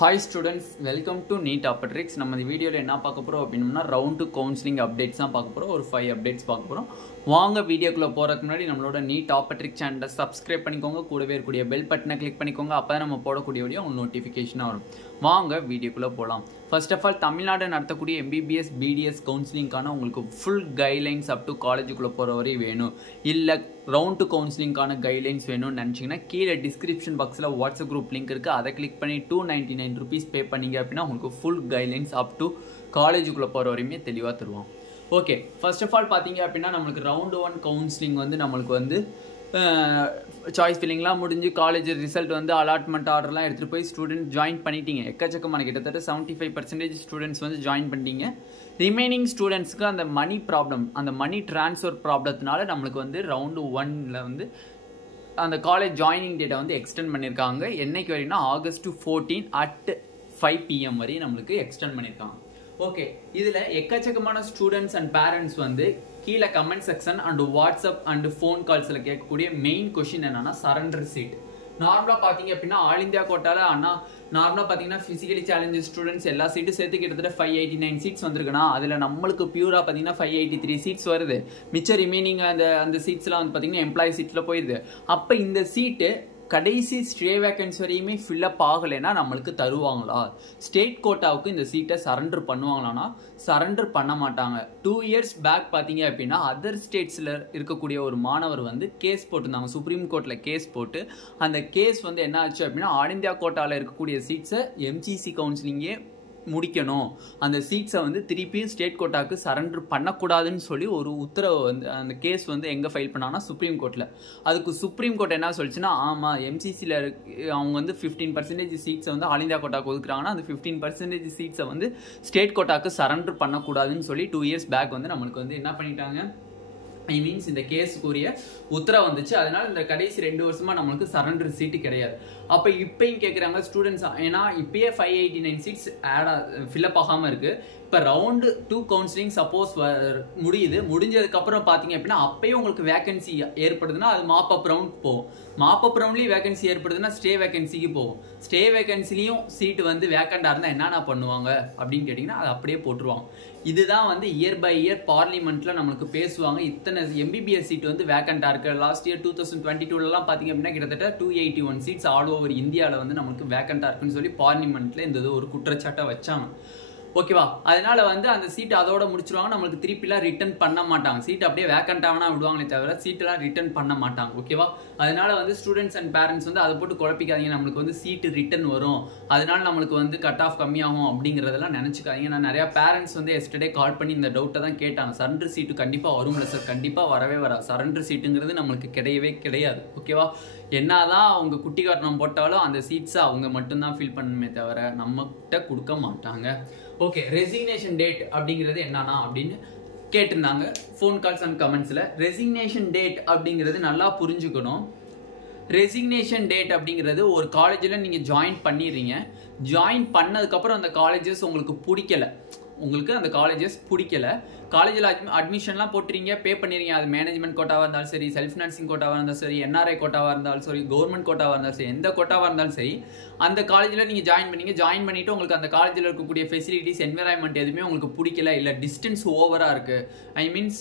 Hi students, welcome to Neet Tricks. நம்ம இந்த வீடியோல என்ன பார்க்க போறோம் அப்படினா ரவுண்ட் 2 கவுன்சிலிங் அப்டேட்ஸ் தான் பார்க்க போறோம். ஒரு 5 அப்டேட்ஸ் பார்க்க போறோம். வாங்க வீடியோக்குள்ள போறதுக்கு முன்னாடி நம்மளோட Neet Tricks சேனலை சப்ஸ்கிரைப் பண்ணிக்கோங்க. கூடவே இருக்கக்கூடிய பெல் பட்டனை கிளிக் பண்ணிக்கோங்க. அப்பதான் நம்ம போடக்கூடிய வீடியோ உங்களுக்கு நோட்டிஃபிகேஷனா வரும். வாங்க வீடியோக்குள்ள போலாம். First of all, தமிழ்நாடு நடத்தக்கூடிய MBBS BDS கவுன்சிலிங்கான உங்களுக்கு ஃபுல் கைட்லைன்ஸ் அப் டு காலேஜுக்குள்ள போற வரை வேணும். இல்ல ரவுண்ட் 2 கவுன்சிலிங்கான கைட்லைன்ஸ் வேணும்னு நினைச்சீங்கன்னா கீழே டிஸ்கிரிப்ஷன் பாக்ஸ்ல வாட்ஸ்அப் குரூப் லிங்க் இருக்கு. அதை கிளிக் பண்ணி 299 rupees பே பண்ணீங்க அப்படின்னா உங்களுக்கு ஃபுல் கைட்லைன்ஸ் அப் டு காலேஜுக்குள்ள போற வரையுமே தெளிவா தருவோம். ஓகே, ஃபர்ஸ்ட் ஆஃப் ஆல் பார்த்தீங்க அப்படின்னா நம்மளுக்கு ரவுண்ட் 1 கவுன்சிலிங் வந்து நம்மளுக்கு வந்து சாய்ஸ் ஃபில்லிங்லாம் முடிஞ்சு காலேஜ் ரிசல்ட் வந்து அலாட்மெண்ட் ஆர்டர்லாம் எடுத்துகிட்டு போய் ஸ்டூடெண்ட் ஜாயின் பண்ணிட்டீங்க. எக்கச்சக்கமான கிட்டத்தட்ட 75% ஸ்டூடெண்ட்ஸ் வந்து ஜாயின் பண்ணிட்டீங்க. ரிமைனிங் ஸ்டூடெண்ட்ஸ்க்கு அந்த மணி ப்ராப்ளம், அந்த மணி டிரான்ஸ்ஃபர் ப்ராப்ளத்தினால நம்மளுக்கு வந்து ரவுண்டு 1ல் வந்து அந்த காலேஜ் ஜாயினிங் டேட்டை வந்து எக்ஸ்டெண்ட் பண்ணியிருக்காங்க. என்னைக்கு வரைக்கும்னா August 14 at 5 PM வரையும் நம்மளுக்கு எக்ஸ்டெண்ட் பண்ணியிருக்காங்க. ஓகே, இதில் எக்கச்சக்கமான ஸ்டூடெண்ட்ஸ் அண்ட் பேரண்ட்ஸ் வந்து கீழே comment section and WhatsApp and phone கால்ஸில் கேட்கக்கூடிய மெயின் கொஷின் என்னன்னா சரண்டர் சீட். நார்மலாக பார்த்தீங்க அப்படின்னா ஆல் இந்தியா கோட்டாவில் ஆனால் நார்மலாக பார்த்தீங்கன்னா ஃபிசிக்கலி சேலஞ்சஸ் ஸ்டூடெண்ட்ஸ் எல்லா சீட்டும் சேர்த்து கிட்டத்தட்ட 589 சீட்ஸ் வந்திருக்குன்னா அதில் நம்மளுக்கு பியூராக பார்த்தீங்கன்னா 583 சீட்ஸ் வருது. மிச்சம் ரிமைனிங் அந்த சீட்ஸ்லாம் வந்து பார்த்தீங்கன்னா எம்ப்ளாயி சீட்டில் போயிடுது. அப்போ இந்த சீட்டு கடைசி ஸ்டே வேக்கன்சி வரையுமே ஃபில்லப் ஆகலைன்னா நம்மளுக்கு தருவாங்களா? ஸ்டேட் கோட்டாவுக்கு இந்த சீட்டை சரண்டர் பண்ணுவாங்களான்னா சரண்டர் பண்ண மாட்டாங்க. 2 years பேக் பார்த்தீங்க அப்படின்னா அதர் ஸ்டேட்ஸில் இருக்கக்கூடிய ஒரு மாணவர் வந்து கேஸ் போட்டிருந்தாங்க. சுப்ரீம் கோர்ட்டில் கேஸ் போட்டு அந்த கேஸ் வந்து என்ன ஆச்சு அப்படின்னா ஆல் இந்தியா கோட்டாவில் இருக்கக்கூடிய சீட்ஸை MCC கவுன்சிலிங்கே முடிக்கணும், அந்த சீட்ஸை வந்து திருப்பி ஸ்டேட் கோட்டாவுக்கு சரண்டர் பண்ணக்கூடாதுன்னு சொல்லி ஒரு உத்தரவு வந்து அந்த கேஸ் வந்து எங்கே ஃபைல் பண்ணாங்கன்னா சுப்ரீம் கோர்ட்டில். அதுக்கு சுப்ரீம் கோர்ட் என்ன சொல்லிச்சுன்னா, ஆமாம் MCCயில் அவங்க வந்து 15% சீட்ஸை வந்து ஆல் இந்தியா கோட்டாவுக்கு ஒதுக்குறாங்கன்னா அந்த 15% சீட்ஸை வந்து ஸ்டேட் கோட்டாவுக்கு சரண்டர் பண்ணக்கூடாதுன்னு சொல்லி 2 years பேக் வந்து நம்மளுக்கு வந்து என்ன பண்ணிட்டாங்க, மீன்ஸ் இந்த கேஸுக்குரிய உத்தரவு வந்துச்சு. அதனால இந்த கடைசி 2 வருஷமா நம்மளுக்கு சரண்டர் சீட்டு கிடையாது. அப்போ இப்பயும் கேட்குறாங்க ஸ்டூடெண்ட்ஸ், ஏன்னா இப்பயே 589 சீட்ஸ் ஃபில்அப் ஆகாமல் இருக்கு. இப்போ ரவுண்டு 2 கவுன்சிலிங் சப்போஸ் முடிஞ்சதுக்கப்புறம் பார்த்தீங்க அப்படின்னா அப்பயே உங்களுக்கு வேகன்சி ஏற்படுதுன்னா அது மாப் அப் ரவுண்ட் போகும். மாப் அப் ரவுண்ட்லேயும் வேகன்சி ஏற்படுதுன்னா ஸ்டே வேகன்சிக்கு போகும். ஸ்டே வேகன்சிலையும் சீட்டு வந்து வேக்கண்டாக இருந்தால் என்னென்ன பண்ணுவாங்க அப்படின்னு கேட்டிங்கன்னா அது அப்படியே போட்டுருவாங்க. இதுதான் வந்து இயர் பை இயர் பார்லிமெண்ட்டில் நம்மளுக்கு பேசுவாங்க. இத்தனை MBBS சீட் வந்து வேக்கண்டாக இருக்குது. லாஸ்ட் இயர் 2022லலாம் பார்த்தீங்க அப்படின்னா கிட்டத்தட்ட 281 சீட்ஸ் ஆல் ஓவர் இந்தியாவில் வந்து நம்மளுக்கு வேக்கண்டாக இருக்குன்னு சொல்லி பார்லிமெண்ட்டில் இந்த ஒரு குற்றச்சாட்டை வச்சாங்க. ஓகேவா? அதனால வந்து அந்த சீட் அதோட முடிச்சிருவாங்க. நம்மளுக்கு திருப்பிலாம் ரிட்டர்ன் பண்ண மாட்டாங்க. சீட் அப்படியே வேக்கண்டாகனா விடுவாங்களே தவிர சீட்டெல்லாம் ரிட்டர்ன் பண்ண மாட்டாங்க. ஓகேவா? அதனால வந்து ஸ்டூடெண்ட்ஸ் அண்ட் பேரண்ட்ஸ் வந்து அதை போட்டு குழப்பிக்காதீங்க, நம்மளுக்கு வந்து சீட்டு ரிட்டர்ன் வரும் அதனால நம்மளுக்கு வந்து கட் ஆஃப் கம்மியாகும் அப்படிங்கிறதெல்லாம் நினச்சிக்காதீங்க. நான் நிறையா பேரண்ட்ஸ் வந்து எஸ்டர்டே கால் பண்ணி இந்த டவுட்டை தான் கேட்டாங்க. சரண்டர் சீட்டு கண்டிப்பாக வரும்ல சார்? கண்டிப்பாக வரவே வராது. சரண்டர் சீட்டுங்கிறது நம்மளுக்கு கிடையவே கிடையாது. ஓகேவா? என்னதான் அவங்க குட்டி காரணம் போட்டாலும் அந்த சீட்ஸை அவங்க மட்டும்தான் ஃபில் பண்ணணுமே தவிர நம்மகிட்ட கொடுக்க மாட்டாங்க. ஓகே, ரெசிக்னேஷன் டேட் அப்படிங்கிறது என்னன்னா அப்படின்னு கேட்டிருந்தாங்க ஃபோன் கால்ஸ் அண்ட் கமெண்ட்ஸில். ரெசிக்னேஷன் டேட் அப்படிங்கிறது நல்லா புரிஞ்சுக்கணும். ரெசிக்னேஷன் டேட் அப்படிங்கிறது ஒரு காலேஜில் நீங்கள் ஜாயின் பண்ணிடுறீங்க. ஜாயின் பண்ணதுக்கப்புறம் அந்த காலேஜஸ் உங்களுக்கு பிடிக்கல, உங்களுக்கு அந்த காலேஜஸ் பிடிக்கல, காலேஜில் அட்மிஷன்லாம் போட்டுறீங்க, பே பண்ணிடுறீங்க. அது மேனேஜ்மெண்ட் கோட்டாவாக இருந்தாலும் சரி, செல்ஃப் ஃபினான்சிங் கோட்டாவாக இருந்தாலும் சரி, NRI கோட்டாவாக இருந்தாலும் சரி, கவர்மெண்ட் கோட்டாவாக இருந்தாலும் சரி, எந்த கோட்டாவாக இருந்தாலும் சரி, அந்த காலேஜில் நீங்கள் ஜாயின் பண்ணிவிட்டு உங்களுக்கு அந்த காலேஜில் இருக்கக்கூடிய ஃபெசிலிட்டிஸ் என்விரான்மெண்ட் எதுவுமே உங்களுக்கு பிடிக்கல, இல்லை டிஸ்டன்ஸ் ஓவராக இருக்குது, ஐ மீன்ஸ்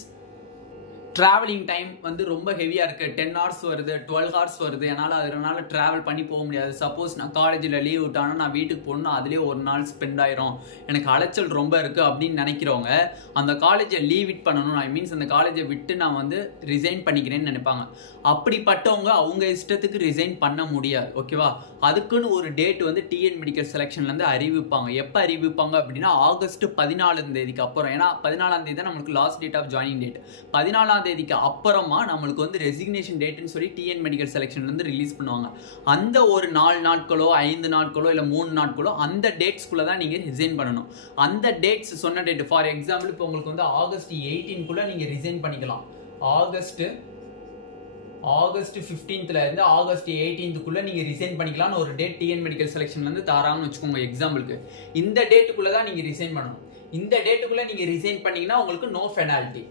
ட்ராவலிங் டைம் வந்து ரொம்ப ஹெவியாக இருக்குது, 10 hours வருது, 12 hours வருது, அதனால ட்ராவல் பண்ணி போக முடியாது. சப்போஸ் நான் காலேஜில் லீவ் விட்டானா நான் வீட்டுக்கு போகணுன்னா அதுலேயே ஒரு நாள் ஸ்பெண்ட் ஆயிரும், எனக்கு அலைச்சல் ரொம்ப இருக்குது அப்படின்னு நினைக்கிறவங்க அந்த காலேஜை லீவ் இட் பண்ணணும், ஐ மீன்ஸ் அந்த காலேஜை விட்டு நான் வந்து ரிசைன் பண்ணிக்கிறேன்னு நினைப்பாங்க. அப்படிப்பட்டவங்க அவங்க இஷ்டத்துக்கு ரிசைன் பண்ண முடியாது. ஓகேவா? அதுக்குன்னு ஒரு டேட் வந்து TN மெடிக்கல் செலெக்ஷன்லேருந்து அறிவிப்பாங்க. எப்போ அறிவிப்பாங்க அப்படின்னா August 14 அப்புறம். ஏன்னா 14 தான் நம்மளுக்கு last date of joining date. 14 அப்புறமா நம்மளுக்கு வந்து ரெசிக்னேஷன் டேட்னு சொல்லி TN மெடிக்கல் செலெக்ஷன்லேருந்து ரிலீஸ் பண்ணுவாங்க. அந்த ஒரு 4 நாட்களோ 5 நாட்களோ இல்லை 3 நாட்களோ அந்த டேட்ஸ்குள்ளே தான் நீங்கள் ரிசைன் பண்ணணும். அந்த டேட்ஸ் சொன்ன டேட், ஃபார் எக்ஸாம்பிள் இப்போ உங்களுக்கு வந்து August 18 நீங்கள் ரிசைன் பண்ணிக்கலாம். August 15 இருந்து August 18 நீங்க ரிசைன் பண்ணிக்கலாம்னு ஒரு டேட் TN மெடிக்கல் செலெக்ஷன்ல இருந்து தாராங்கன்னு வச்சுக்கோங்க. எக்ஸாம்பிளுக்கு இந்த டேட்டுக்குள்ள தான் நீங்க ரிசைன் பண்ணணும். இந்த டேட்டுக்குள்ள நீங்க ரிசைன் பண்ணீங்கன்னா உங்களுக்கு நோ பெனால்டி.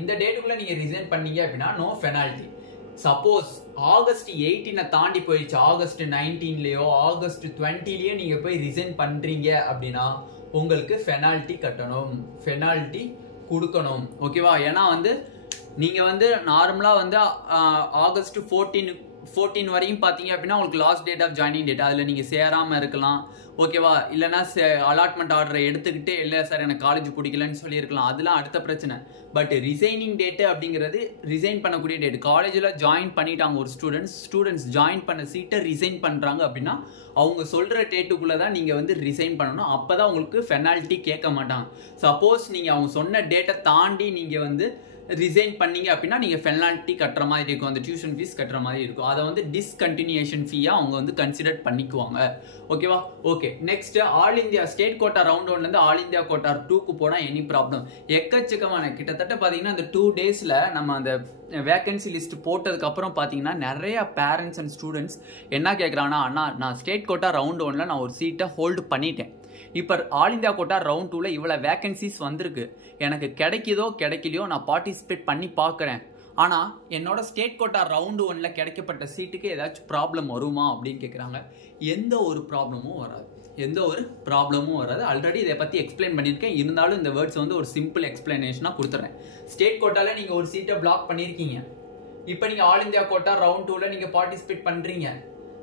இந்த டேட்டுக்குள்ள நீங்க ரிசைன் பண்ணீங்க அப்படின்னா நோ பெனால்டி. சப்போஸ் ஆகஸ்ட் 18 தாண்டி போயிடுச்சு, ஆகஸ்ட் 19லயோ ஆகஸ்ட் 20லயோ நீங்க போய் ரிசைன் பண்றீங்க அப்படின்னா உங்களுக்கு பெனால்டி கட்டணும், பெனால்டி கொடுக்கணும். ஓகேவா? ஏன்னா வந்து நீங்க வந்து நார்மலா வந்து ஆகஸ்ட் 14 வரையும் பார்த்தீங்க அப்படின்னா உங்களுக்கு last date of joining date, அதில் நீங்கள் சேராமல் இருக்கலாம். ஓகேவா? இல்லைனா அலாட்மெண்ட் ஆர்டரை எடுத்துக்கிட்டு இல்லை சார் எனக்கு காலேஜ் பிடிக்கலன்னு சொல்லியிருக்கலாம், அதெல்லாம் அடுத்த பிரச்சனை. பட் ரிசைனிங் டேட்டு அப்படிங்கிறது ரிசைன் பண்ணக்கூடிய டேட். காலேஜில் ஜாயின் பண்ணிட்டாங்க ஒரு ஸ்டூடெண்ட்ஸ் ஜாயின் பண்ண சீட்டை ரிசைன் பண்ணுறாங்க அப்படின்னா அவங்க சொல்கிற டேட்டுக்குள்ளே தான் நீங்கள் வந்து ரிசைன் பண்ணணும். அப்போ தான் உங்களுக்கு பெனால்ட்டி கேட்க மாட்டாங்க. சப்போஸ் நீங்கள் அவங்க சொன்ன டேட்டை தாண்டி நீங்கள் வந்து ரிசைன் பண்ணீங்க அப்படின்னா நீங்கள் பெனால்ட்டி கட்டுற மாதிரி இருக்கும், அந்த டியூஷன் ஃபீஸ் கட்டுற மாதிரி இருக்கும். அதை வந்து டிஸ்கண்டினியூஷன் ஃபீயாக அவங்க வந்து கன்சிடர் பண்ணிக்குவாங்க. ஓகேவா? Okay, next all India state quota round 1லேருந்து ஆல் இந்தியா கோட்டா 2க்கு போனால் எனி ப்ராப்ளம் எக்கச்சக்கமான கிட்டத்தட்ட பார்த்தீங்கன்னா அந்த 2 டேஸில் நம்ம அந்த வேகன்சி லிஸ்ட் போட்டதுக்கப்புறம் பார்த்தீங்கன்னா நிறைய பேரண்ட்ஸ் அண்ட் ஸ்டூடெண்ட்ஸ் என்ன கேட்குறாங்கன்னா, அண்ணா நான் ஸ்டேட் கோட்டா ரவுண்ட் 1ல் நான் ஒரு சீட்டை ஹோல்டு பண்ணிட்டேன், இப்போ ஆல் இந்தியா கோட்டா ரவுண்ட் 2ல இவ்வளோ வேகன்சிஸ் வந்திருக்கு, எனக்கு கிடைக்குதோ கிடைக்கலையோ நான் பார்ட்டிசிபேட் பண்ணி பார்க்குறேன், ஆனால் என்னோட ஸ்டேட் கோட்டா ரவுண்ட் 1ல் கிடைக்கப்பட்ட சீட்டுக்கு ஏதாச்சும் ப்ராப்ளம் வருமா அப்படின்னு கேட்குறாங்க. எந்த ஒரு ப்ராப்ளமும் வராது, எந்த ஒரு ப்ராப்ளமும் வராது. ஆல்ரெடி இதை பற்றி எக்ஸ்பிளைன் பண்ணியிருக்கேன், இருந்தாலும் இந்த வேர்ட்ஸ் வந்து ஒரு சிம்பிள் எக்ஸ்பிளனேஷனாக கொடுத்துட்றேன். ஸ்டேட் கோட்டாவில் நீங்கள் ஒரு சீட்டை பிளாக் பண்ணியிருக்கீங்க, இப்போ நீங்கள் ஆல் இந்தியா கோட்டா ரவுண்ட் 2ல நீங்கள் பார்ட்டிசிபேட் பண்ணுறீங்க.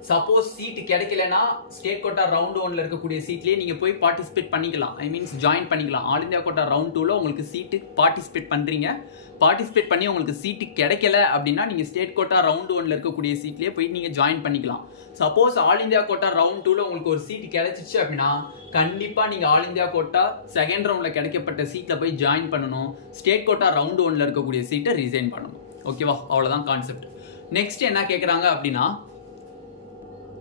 சப்போஸ் சீட் கிடைக்கலனா ஸ்டேட் கோட்டா ரவுண்ட் 1ல இருக்கக்கூடிய சீட்லயே நீங்க போய் பார்ட்டிசிபேட் பண்ணிக்கலாம், ஐ மீன்ஸ் ஜாயின் பண்ணிக்கலாம். ஆல் இந்தியா கோட்டா ரவுண்ட் 2ல உங்களுக்கு சீட்டு பார்ட்டிசிபேட் பண்றீங்க, பார்ட்டிசிபேட் பண்ணி உங்களுக்கு சீட்டு கிடைக்கல அப்படின்னா நீங்க ஸ்டேட் கோட்டா ரவுண்ட் 1ல இருக்கக்கூடிய சீட்லயே போய் நீங்க ஜாயின் பண்ணிக்கலாம். Suppose all India quota round 2ல உங்களுக்கு ஒரு சீட் கிடைச்சிச்சு அப்படின்னா கண்டிப்பா நீங்க ஆல் இந்தியா கோட்டா செகண்ட் ரவுண்ட்ல கிடைக்கப்பட்ட சீட்ல போய் ஜாயின் பண்ணணும், ஸ்டேட் கோட்டா ரவுண்ட் 1ல இருக்கக்கூடிய சீட்டை ரிசைன் பண்ணணும். ஓகேவா? அவ்வளவுதான் கான்செப்ட். நெக்ஸ்ட் என்ன கேட்குறாங்க அப்படின்னா,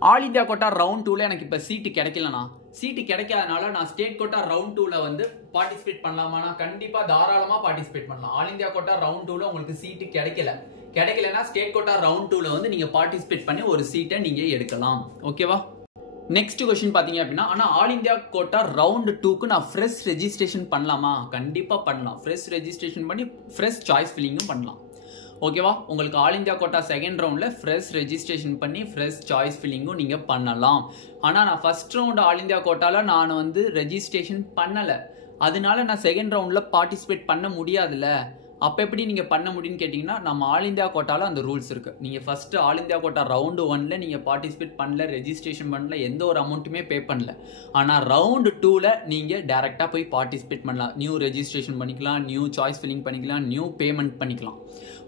ஆல் இந்தியா கோட்டா ரவுண்ட் 2ல எனக்கு இப்போ சீட்டு கிடைக்கலனா, சீட்டு கிடைக்காதனால நான் ஸ்டேட் கோட்டா ரவுண்ட் 2ல வந்து பார்ட்டிசிபேட் பண்ணலாமானா கண்டிப்பாக தாராளமாக பார்ட்டிசிபேட் பண்ணலாம். ஆல் இந்தியா கோட்டா ரவுண்ட் 2ல உங்களுக்கு சீட்டு கிடைக்கலனா ஸ்டேட் கோட்டா ரவுண்ட் 2ல வந்து நீங்கள் பார்ட்டிசிபேட் பண்ணி ஒரு சீட்டை நீங்கள் எடுக்கலாம். ஓகேவா? நெக்ஸ்ட் கொஸ்டின் பார்த்தீங்க அப்படின்னா, ஆனால் ஆல் இந்தியா கோட்டா ரவுண்ட் 2க்கு நான் ஃப்ரெஷ் ரெஜிஸ்ட்ரேஷன் பண்ணலாமா? கண்டிப்பாக பண்ணலாம். ஃப்ரெஷ் ரெஜிஸ்ட்ரேஷன் பண்ணி ஃப்ரெஷ் சாய்ஸ் ஃபில்லிங்கும் பண்ணலாம். ஓகேவா? உங்களுக்கு ஆல் இந்தியா கோட்டா செகண்ட் ரவுண்டில் ஃப்ரெஷ் ரெஜிஸ்ட்ரேஷன் பண்ணி ஃப்ரெஷ் சாய்ஸ் ஃபில்லிங்கும் நீங்கள் பண்ணலாம். ஆனால் நான் ஃபர்ஸ்ட் ரவுண்டு ஆல் இந்தியா கோட்டாவில் நான் வந்து ரெஜிஸ்ட்ரேஷன் பண்ணலை, அதனால நான் செகண்ட் ரவுண்டில் பார்ட்டிசிபேட் பண்ண முடியாதுல்ல. அப்போ எப்படி நீங்கள் பண்ண முடியும்னு கேட்டிங்கன்னா, நம்ம ஆல் இந்தியா கோட்டாவில் அந்த ரூல்ஸ் இருக்குது. நீங்கள் first all India quota round 1ல நீங்கள் பார்ட்டிசிபேட் பண்ணல, ரெஜிஸ்ட்ரேஷன் பண்ணல, எந்த ஒரு அமௌண்ட்டுமே பே பண்ணல. ஆனால் ரவுண்டு 2ல நீங்கள் டேரெக்டாக போய் பார்ட்டிசிபேட் பண்ணலாம். நியூ ரெஜிஸ்ட்ரேஷன் பண்ணிக்கலாம், நியூ சாய்ஸ் ஃபில்லிங் பண்ணிக்கலாம், நியூ பேமெண்ட் பண்ணிக்கலாம்.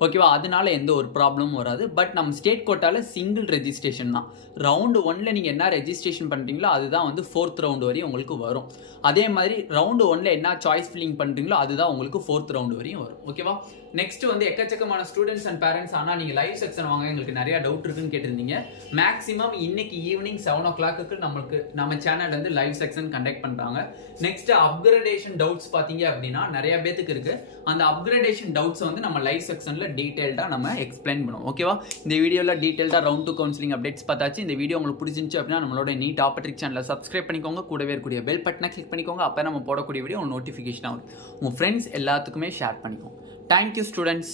ஓகேவா? அதனால எந்த ஒரு ப்ராப்ளமும் வராது. பட் நம்ம ஸ்டேட் கோட்டாவில் சிங்கிள் ரெஜிஸ்ட்ரேஷன் தான். ரவுண்டு 1ல நீங்கள் என்ன ரெஜிஸ்ட்ரேஷன் பண்ணுறீங்களோ அதுதான் வந்து 4th ரவுண்டு வரையும் உங்களுக்கு வரும். அதே மாதிரி ரவுண்டு 1ல என்ன சாய்ஸ் ஃபில்லிங் பண்ணுறீங்களோ அதுதான் உங்களுக்கு 4th ரவுண்டு வரையும் வரும். ஓகேவா? நெக்ஸ்ட் வந்து எக்கச்சக்கமான ஸ்டூடெண்ட்ஸ் அண்ட் பேரண்ட்ஸ் ஆனால் நீங்கள் லைவ் செக்ஷன் வாங்க, எங்களுக்கு நிறைய டவுட் இருக்குன்னு கேட்டிருந்தீங்க. மேக்ஸிமம் இன்னைக்கு ஈவினிங் 7 o'clock நம்ம சேனல் வந்து லைவ் செக்ஷன் கண்டக்ட் பண்ணுறாங்க. நெக்ஸ்ட் அப்கிரேடேஷன் டவுட்ஸ் பார்த்தீங்க அப்படின்னா நிறைய பேத்துக்கு இருக்கு. அந்த அப்கிரேடேஷன் டவுட்ஸ் வந்து நம்ம லைவ் செக்ஷன்ல டீடைல்டாக நம்ம எக்ஸ்பிளைன் பண்ணுவோம். ஓகேவா? இந்த வீடியோவில் டீடைல்டாக ரவுண்ட் 2 கவுன்சிலிங் அப்டேட்ஸ் பார்த்தாச்சு. இந்த வீடியோ உங்களுக்கு பிடிச்சிருந்துச்சு அப்படின்னா நம்மளோட நீட் ஆப்பர்ட்ரிக் சேனலை சப்ஸ்கிரைப் பண்ணிக்கோங்க, கூடவே இருக்கக்கூடிய பெல் பட்டனை கிளிக் பண்ணிக்கோங்க. அப்போ நம்ம போடக்கூடிய வீடியோ நோட்டிஃபிகேஷன் ஆகும். உங்கள் ஃப்ரெண்ட்ஸ் எல்லாத்துக்குமே ஷேர் பண்ணிக்கோங்க. Thank you, students.